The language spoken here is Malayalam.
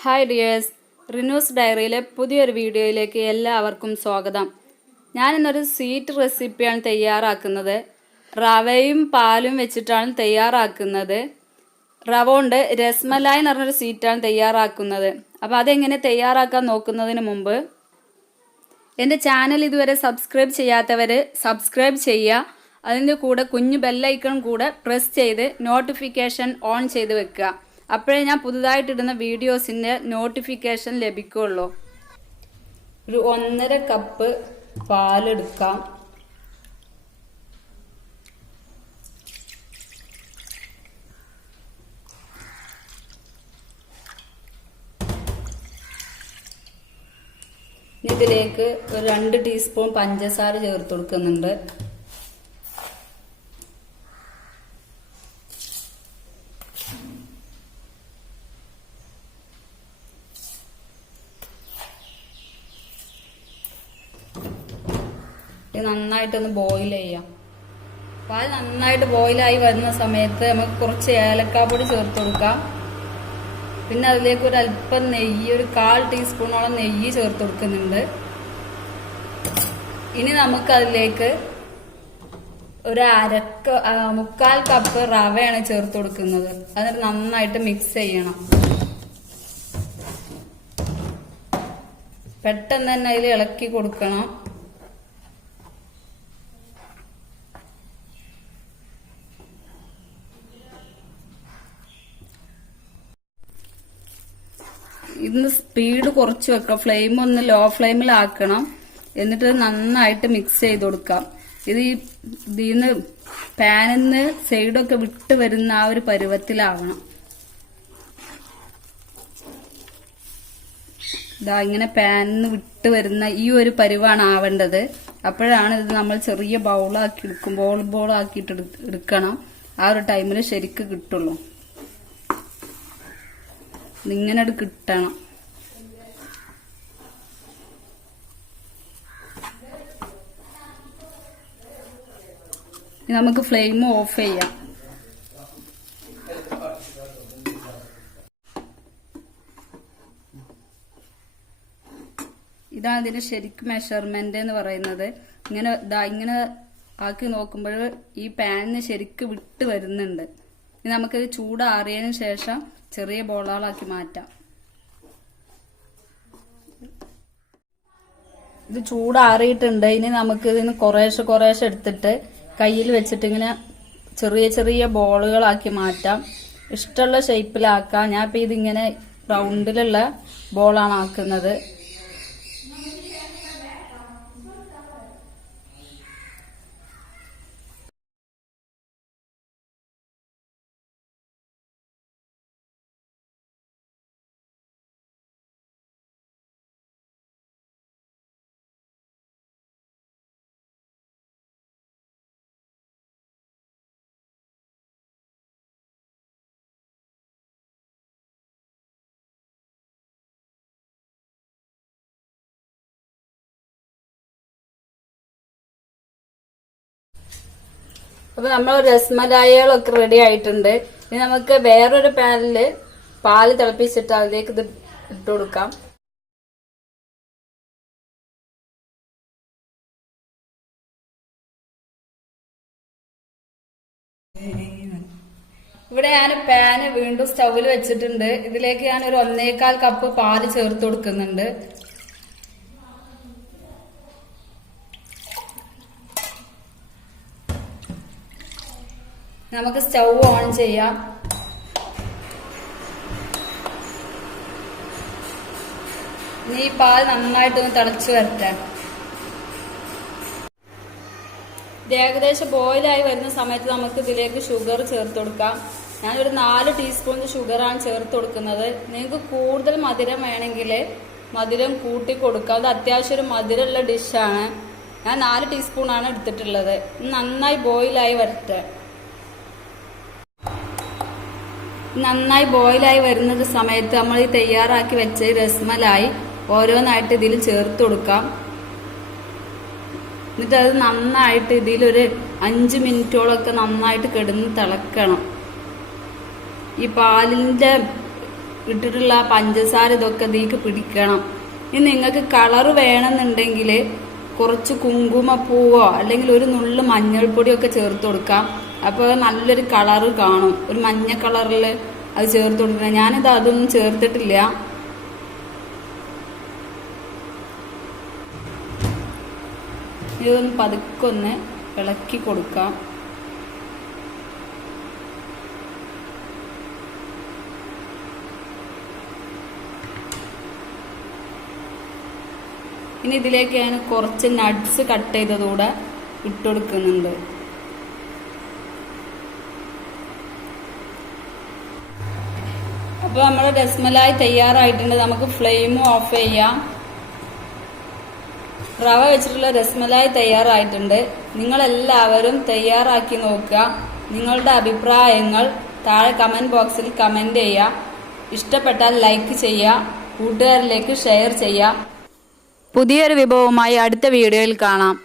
ഹായ് ഡിയേഴ്സ്, റിനൂസ് ഡയറിയിലെ പുതിയൊരു വീഡിയോയിലേക്ക് എല്ലാവർക്കും സ്വാഗതം. ഞാനിന്നൊരു സ്വീറ്റ് റെസിപ്പിയാണ് തയ്യാറാക്കുന്നത്. റവയും പാലും വെച്ചിട്ടാണ് തയ്യാറാക്കുന്നത്. റവ കൊണ്ട് രസ്മലായി എന്ന് പറഞ്ഞൊരു സ്വീറ്റാണ് തയ്യാറാക്കുന്നത്. അപ്പോൾ അതെങ്ങനെ തയ്യാറാക്കാൻ നോക്കുന്നതിന് മുമ്പ് എൻ്റെ ചാനൽ ഇതുവരെ സബ്സ്ക്രൈബ് ചെയ്യാത്തവർ സബ്സ്ക്രൈബ് ചെയ്യുക. അതിൻ്റെ കൂടെ കുഞ്ഞു ബെല്ലൈക്കൺ കൂടെ പ്രസ് ചെയ്ത് നോട്ടിഫിക്കേഷൻ ഓൺ ചെയ്ത് വെക്കുക. അപ്പോഴേ ഞാൻ പുതുതായിട്ടിടുന്ന വീഡിയോസിൻ്റെ നോട്ടിഫിക്കേഷൻ ലഭിക്കുള്ളൂ. ഒരു 1.5 കപ്പ് പാലെടുക്കാം. ഇതിലേക്ക് ഒരു 2 ടീസ്പൂൺ പഞ്ചസാര ചേർത്ത് കൊടുക്കുന്നുണ്ട്. നന്നായിട്ടൊന്ന് ബോയിൽ ചെയ്യാം. പാൽ നന്നായിട്ട് ബോയിലായി വരുന്ന സമയത്ത് നമുക്ക് കുറച്ച് ഏലക്കാപ്പൊടി ചേർത്ത് കൊടുക്കാം. പിന്നെ അതിലേക്ക് ഒരു അല്പം നെയ്യ്, ഒരു 1/4 ടീസ്പൂണോളം നെയ്യ് ചേർത്ത് കൊടുക്കുന്നുണ്ട്. ഇനി നമുക്ക് അതിലേക്ക് ഒരു 3/4 കപ്പ് റവയാണ് ചേർത്ത് കൊടുക്കുന്നത്. എന്നിട്ട് നന്നായിട്ട് മിക്സ് ചെയ്യണം. പെട്ടെന്ന് തന്നെ അതിൽ ഇളക്കി കൊടുക്കണം. ഇന്ന് സ്പീഡ് കുറച്ച് വെക്കാം. ഫ്ലെയിം ഒന്ന് ലോ ഫ്ലെയിമിലാക്കണം. എന്നിട്ട് നന്നായിട്ട് മിക്സ് ചെയ്ത് കൊടുക്കാം. ഇതിന്ന് പാനിൽ നിന്ന് സൈഡൊക്കെ വിട്ട് വരുന്ന ആ ഒരു പരുവത്തിലാവണം. ഇങ്ങനെ പാനിൽ നിന്ന് വിട്ട് വരുന്ന ഈ ഒരു പരുവാണ് ആവേണ്ടത്. അപ്പോഴാണ് ഇത് നമ്മൾ ചെറിയ ബൗളാക്കി എടുക്കും. ബോളാക്കിയിട്ട് എടുക്കണം. ആ ഒരു ടൈമിൽ ശരിക്ക് കിട്ടുള്ളൂ. ഇങ്ങനെ കിട്ടണം. നമുക്ക് ഫ്ലെയിം ഓഫ് ചെയ്യാം. ഇതാണ് ഇതിന്റെ ശരിക്കും മെഷർമെന്റ് എന്ന് പറയുന്നത്. ഇങ്ങനെ ആക്കി നോക്കുമ്പോൾ ഈ പാനിന് ശരിക്ക് വിട്ട് വരുന്നുണ്ട്. ഇനി നമുക്കിത് ചൂടാറിയതിനു ശേഷം ചെറിയ ബോളുകളാക്കി മാറ്റാം. ഇത് ചൂടാറിയിട്ടുണ്ട്. ഇനി നമുക്ക് ഇതിന് കുറേശ്ശെ എടുത്തിട്ട് കയ്യിൽ വെച്ചിട്ട് ഇങ്ങനെ ചെറിയ ചെറിയ ബോളുകളാക്കി മാറ്റാം. ഇഷ്ടമുള്ള ഷേപ്പിലാക്കാം. ഞാൻ ഇപ്പൊ ഇതിങ്ങനെ റൗണ്ടിലുള്ള ബോളാണ് ആക്കുന്നത്. അപ്പൊ നമ്മൾ രസ്മലായികളൊക്കെ റെഡി ആയിട്ടുണ്ട്. ഇനി നമുക്ക് വേറൊരു പാനില് പാല് തിളപ്പിച്ചിട്ട് അതിലേക്ക് ഇത് ഇട്ട് കൊടുക്കാം. ഇവിടെ ഞാൻ പാന് വീണ്ടും സ്റ്റൗവിൽ വെച്ചിട്ടുണ്ട്. ഇതിലേക്ക് ഞാൻ ഒരു 1.25 കപ്പ് പാല് ചേർത്ത് കൊടുക്കുന്നുണ്ട്. നമുക്ക് സ്റ്റൗ ഓൺ ചെയ്യാം. ഇനി ഈ പാൽ നന്നായിട്ടൊന്ന് തിളച്ചു വരട്ടെ. ഇത് ഏകദേശം ബോയിലായി വരുന്ന സമയത്ത് നമുക്ക് ഇതിലേക്ക് ഷുഗർ ചേർത്ത് കൊടുക്കാം. ഞാനൊരു 4 ടീസ്പൂൺ ഷുഗറാണ് ചേർത്ത് കൊടുക്കുന്നത്. നിങ്ങൾക്ക് കൂടുതൽ മധുരം വേണമെങ്കിൽ മധുരം കൂട്ടി കൊടുക്കാം. അത് അത്യാവശ്യം ഒരു മധുരമുള്ള ഡിഷാണ്. ഞാൻ 4 ടീസ്പൂണാണ് എടുത്തിട്ടുള്ളത്. നന്നായി ബോയിലായി വരട്ടെ. നന്നായി ബോയിലായി വരുന്ന സമയത്ത് നമ്മൾ ഈ തയ്യാറാക്കി വെച്ച രസ്മലായി ഓരോന്നായിട്ട് ഇതിൽ ചേർത്ത് കൊടുക്കാം. എന്നിട്ട് അത് നന്നായിട്ട് ഇതിലൊരു 5 മിനിറ്റോളൊക്കെ നന്നായിട്ട് കിടന്ന് തിളക്കണം. ഈ പാലിന്റെ ഇട്ടിട്ടുള്ള പഞ്ചസാര ഇതൊക്കെ ഇതിലേക്ക് പിടിക്കണം. ഇനി നിങ്ങൾക്ക് കളർ വേണമെന്നുണ്ടെങ്കിൽ കുറച്ച് കുങ്കുമപ്പൂവോ അല്ലെങ്കിൽ ഒരു നുള്ളു മഞ്ഞൾപ്പൊടിയൊക്കെ ചേർത്ത് കൊടുക്കാം. അപ്പോൾ നല്ലൊരു കളറ് കാണും, ഒരു മഞ്ഞ കളറിൽ അത് ചേർത്ത് കൊടുക്കണം. ഞാനിത് അതൊന്നും ചേർത്തിട്ടില്ല. ഇതൊന്ന് പതുക്കൊന്ന് ഇളക്കി കൊടുക്കാം. ഇനി ഇതിലേക്ക് ഞാൻ കുറച്ച് നട്ട്സ് കട്ട് ചെയ്തതുകൂടെ ഇട്ടുകൊടുക്കുന്നുണ്ട്. അപ്പോൾ നമ്മുടെ രസ്മലായി തയ്യാറായിട്ടുണ്ട്. നമുക്ക് ഫ്ലെയിം ഓഫ് ചെയ്യാം. റവ വെച്ചിട്ടുള്ള രസ്മലായി തയ്യാറായിട്ടുണ്ട്. നിങ്ങളെല്ലാവരും തയ്യാറാക്കി നോക്കുക. നിങ്ങളുടെ അഭിപ്രായങ്ങൾ താഴെ കമന്റ് ബോക്സിൽ കമന്റ് ചെയ്യുക. ഇഷ്ടപ്പെട്ടാൽ ലൈക്ക് ചെയ്യുക, കൂട്ടുകാരിലേക്ക് ഷെയർ ചെയ്യുക. പുതിയൊരു വിഭവമായി അടുത്ത വീഡിയോയിൽ കാണാം.